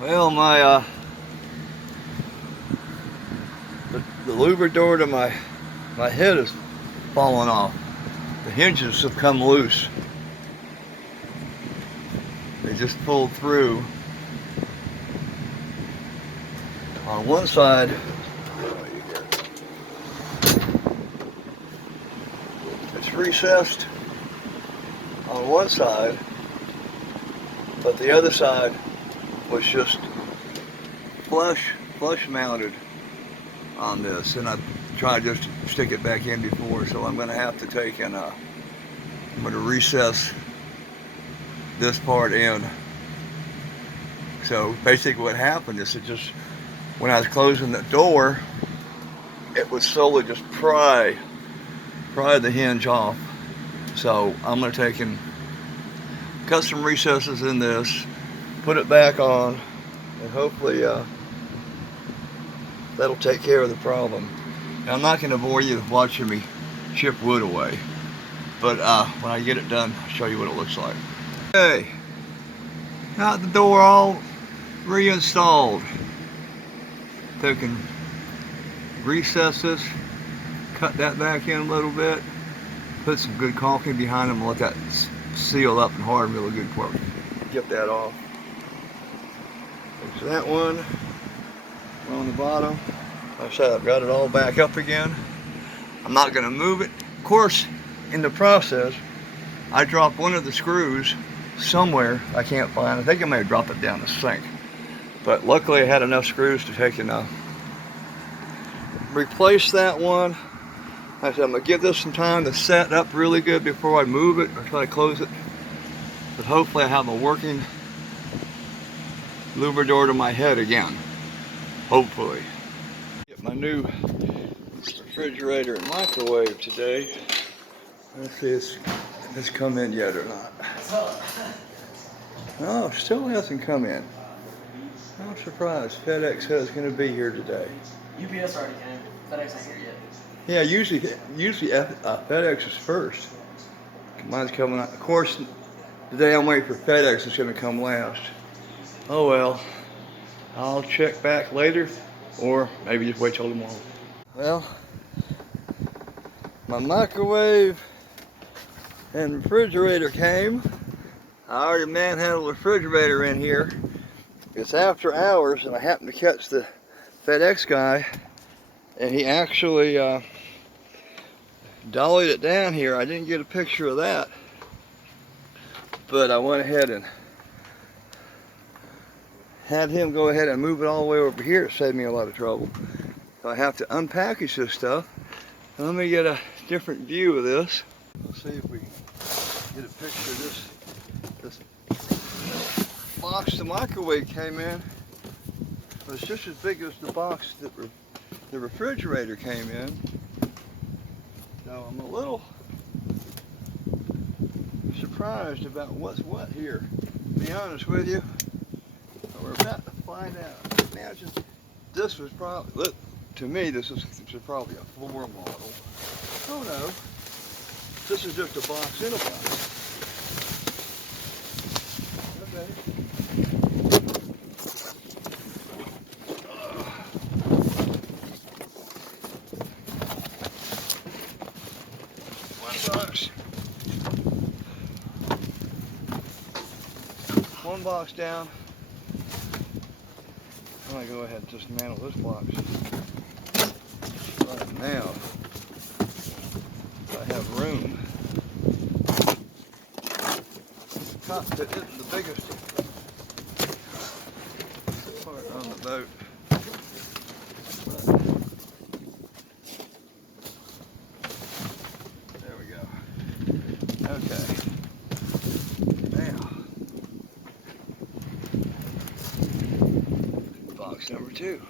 Well, the louver door to my head is falling off. The hinges have come loose. They just pulled through. On one side, it's recessed on one side, but the other side was just flush mounted on this, and I tried just to stick it back in before, so I'm going to have to take and I'm going to recess this part in. So basically what happened is it just, when I was closing the door, it would slowly just pry the hinge off. So I'm going to take and cut some recesses in this, put it back on, and hopefully that'll take care of the problem. Now, I'm not going to bore you with watching me chip wood away, but when I get it done, I'll show you what it looks like. Okay, got the door all reinstalled. Taking recesses, cut that back in a little bit, put some good caulking behind them, and let that seal up and harden really good for me. Get that off. There's that one on the bottom. Like I said, I've got it all back up again. I'm not going to move it. Of course, in the process, I dropped one of the screws somewhere I can't find. I think I may have dropped it down the sink. But luckily I had enough screws to take and replace that one. Like I said, I'm going to give this some time to set up really good before I move it or try to close it. But hopefully I have a working louver door to my head again. Hopefully. Get my new refrigerator and microwave today. Let's see if it's come in yet or not. No, still hasn't come in. I'm surprised. FedEx says it's going to be here today. UPS already came. FedEx ain't here yet. Yeah, usually FedEx is first. Mine's coming out. Of course, today I'm waiting for FedEx. It's going to come last. Oh well. I'll check back later, or maybe just wait till tomorrow. Well, my microwave and refrigerator came. I already manhandled the refrigerator in here. It's after hours, and I happened to catch the FedEx guy, and he actually dollied it down here. I didn't get a picture of that, but I went ahead and had him go ahead and move it all the way over here. It saved me a lot of trouble. So I have to unpackage this stuff. Let me get a different view of this. Let's see if we can get a picture of this box the microwave came in. It's just as big as the box that the refrigerator came in. So I'm a little surprised about what's what here. To be honest with you, we're about to find out. Imagine this was probably, look, to me this is probably a floor model. Oh no, this is just a box in a box. Okay. One box down. I'm going to go ahead and just mantle this box right now. I have room. The cockpit isn't the biggest part on the boat. There we go. Okay. Now, box number 2.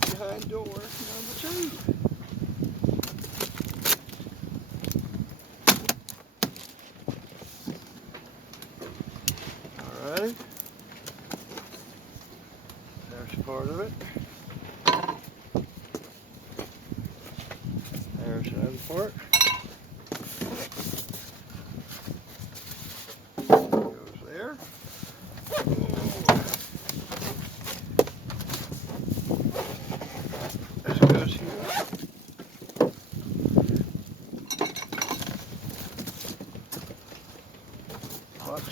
Behind door number 2. Alright. There's part of it. There's another part.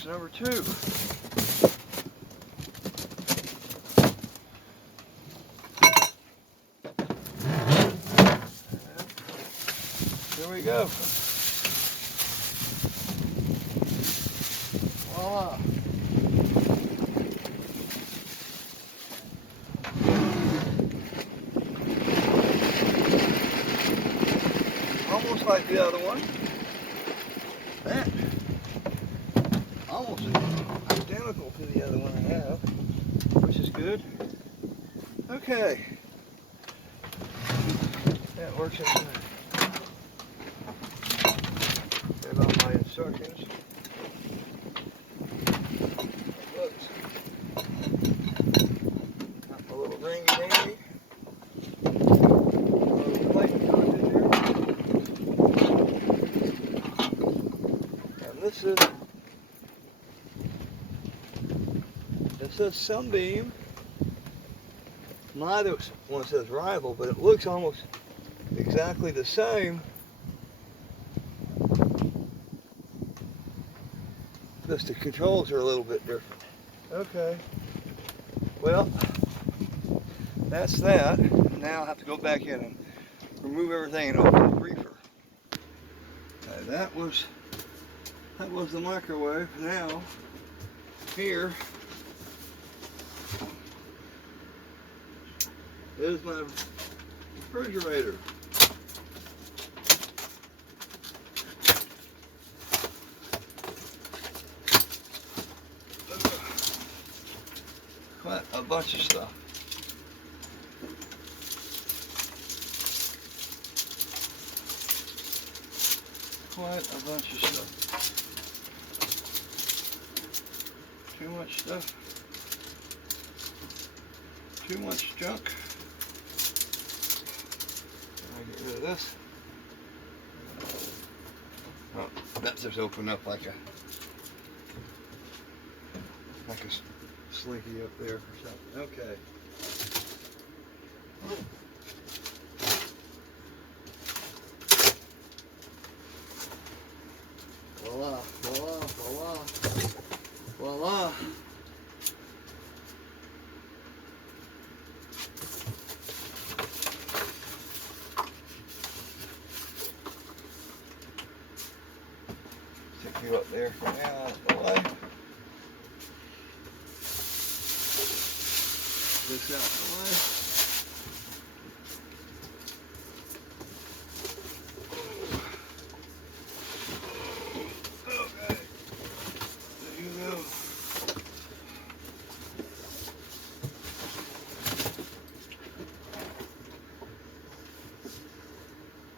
box number 2. Here we go. Voila. Almost like the other one. That almost identical to the other one I have, which is good. Okay. That works inside. There's all my instructions. Looks. Got my little dingy dangy. Little plate comes in here. And this says Sunbeam. My other one says Rival, but it looks almost exactly the same. Just the controls are a little bit different. Okay. Well, that's that. Now I have to go back in and remove everything and open the reefer. That was the microwave. Now, here is my refrigerator. Quite a bunch of stuff. Quite a bunch of stuff. Too much stuff. Too much junk. I'll get rid of this. Oh, that's just opened up like a slinky up there or something. Okay. Voila, voila, voila, voila. Stick you up there for now, out of the way. This out of the way. Okay. There you go.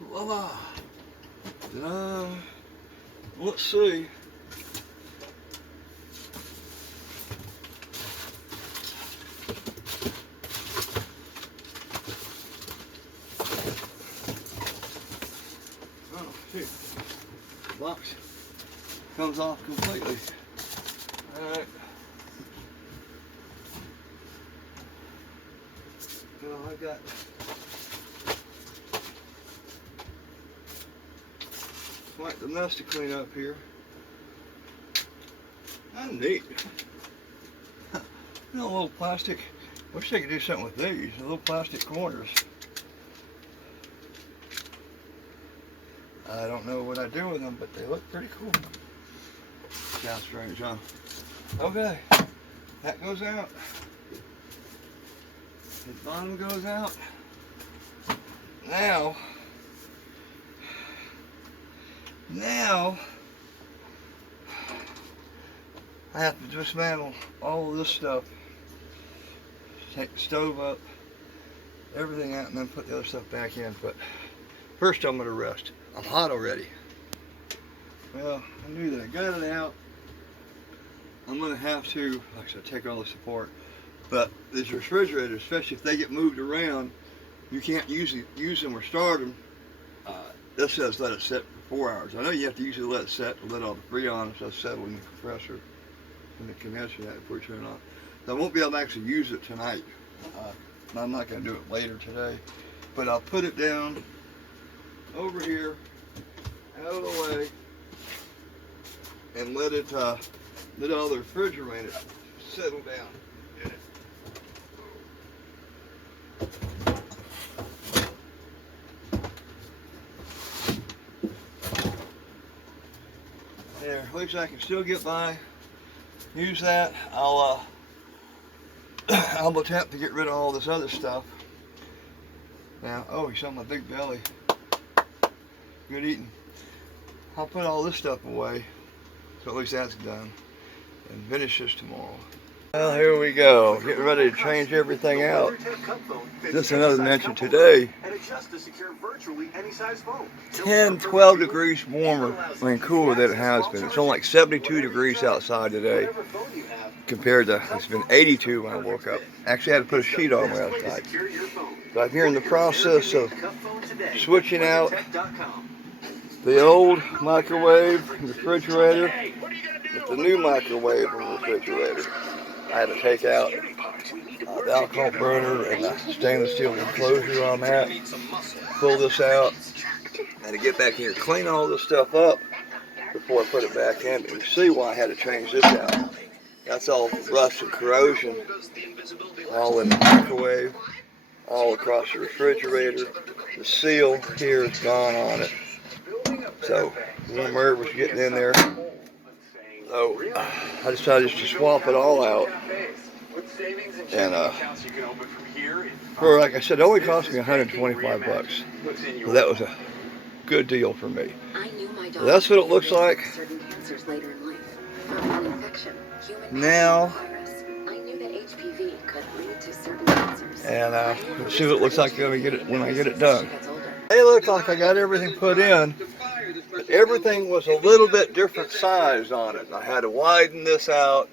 Voila. Let's see. Oh, shoot. The box comes off completely. Alright. Well, I got quite the mess to clean up here. That's neat. You know, a little plastic. Wish they could do something with these. Little plastic corners. I don't know what I do with them, but they look pretty cool. Sounds strange, huh? Okay, that goes out. The bottom goes out. Now, I have to dismantle all of this stuff. Take the stove up, everything out, and then put the other stuff back in. But first I'm going to rest. I'm hot already. Well, I knew that I got it out. I'm going to have to, like I said, take all this apart. But these refrigerators, especially if they get moved around, you can't use them or start them. This says let it set for 4 hours. I know you have to usually let it set to let all the freon and stuff settle in the compressor and the condenser that before you turn it on. So I won't be able to actually use it tonight. I'm not going to do it later today. But I'll put it down over here, out of the way, and let it Let all the refrigerator settle down in it. There, looks like I can still get by. Use that. I'll attempt to get rid of all this other stuff. Now, oh, you saw my big belly. Good eating. I'll put all this stuff away, so at least that's done, and finish this tomorrow. Well, here we go, getting ready to change everything out. Just another mention today, 10, 12 degrees warmer, cooler than it has been. It's only like 72 degrees outside today, compared to, it's been 82 when I woke up. Actually, I had to put a sheet on last night. But I'm here in the process of switching out the old microwave and refrigerator with the new microwave and refrigerator. I had to take out the alcohol burner and the stainless steel enclosure on that, pull this out, and to get back here, clean all this stuff up before I put it back in. And you see why I had to change this out. That's all rust and corrosion, all in the microwave, all across the refrigerator. The seal here is gone on it. So, a little nervous getting in there. So, I decided just to swap it all out. And, for, like I said, it only cost me 125 bucks. So that was a good deal for me. So that's what it looks like. Now, and let's see what it looks like when I get it done. It looked like I got everything put in, but everything was a little bit different size on it. I had to widen this out,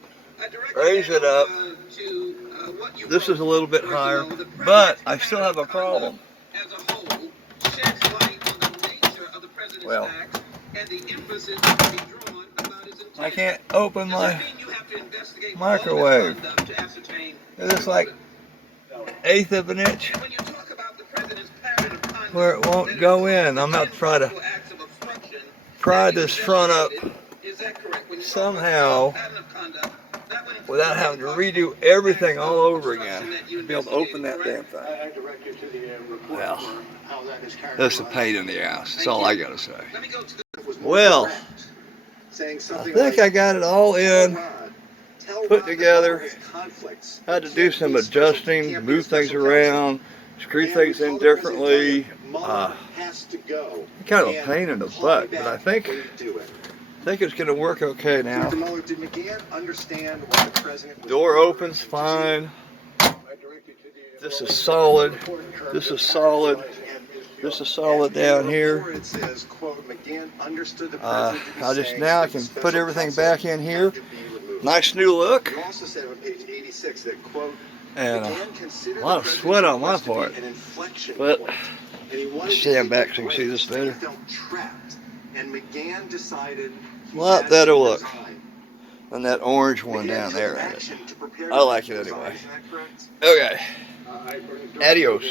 raise it up. This is a little bit higher, but I still have a problem. Well, I can't open my microwave. It's like 1/8 of an inch where it won't go in. I'm going to try to pry this front up somehow without having to redo everything all over again to be able to open that damn thing. Well, that's a pain in the ass. That's all I got to say. Well, I think I got it all in, put together. Had to do some adjusting, move things around, screw things in differently. Kind of a pain in the butt, but I think it's going to work okay now. Door opens fine. This is solid. This is solid. This is solid down here. Now I can put everything back in here. Nice new look. And a lot of sweat on my part. But stand back so you can see this better. A lot better look than that orange one down there. I like it anyway. Okay. Adios.